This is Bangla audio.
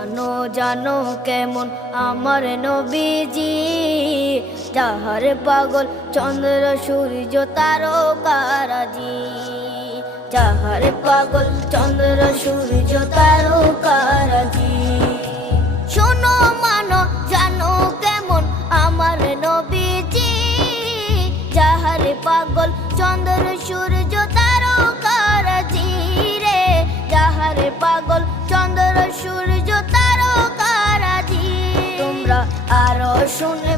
জানো জানো কেমন আমার নবীজি, যাহার পাগল চন্দ্র সূর্য তারকারাজি, যাহার পাগল চন্দ্র সূর্য তারকারাজি। শোনো মানো জানো কেমন আমার নবীজি, যাহার পাগল চন্দ্র সূর্য তারকারাজি রে, যাহার পাগল চন্দ্র সূর্য তারকারাজি। তোমরা আরো শুনে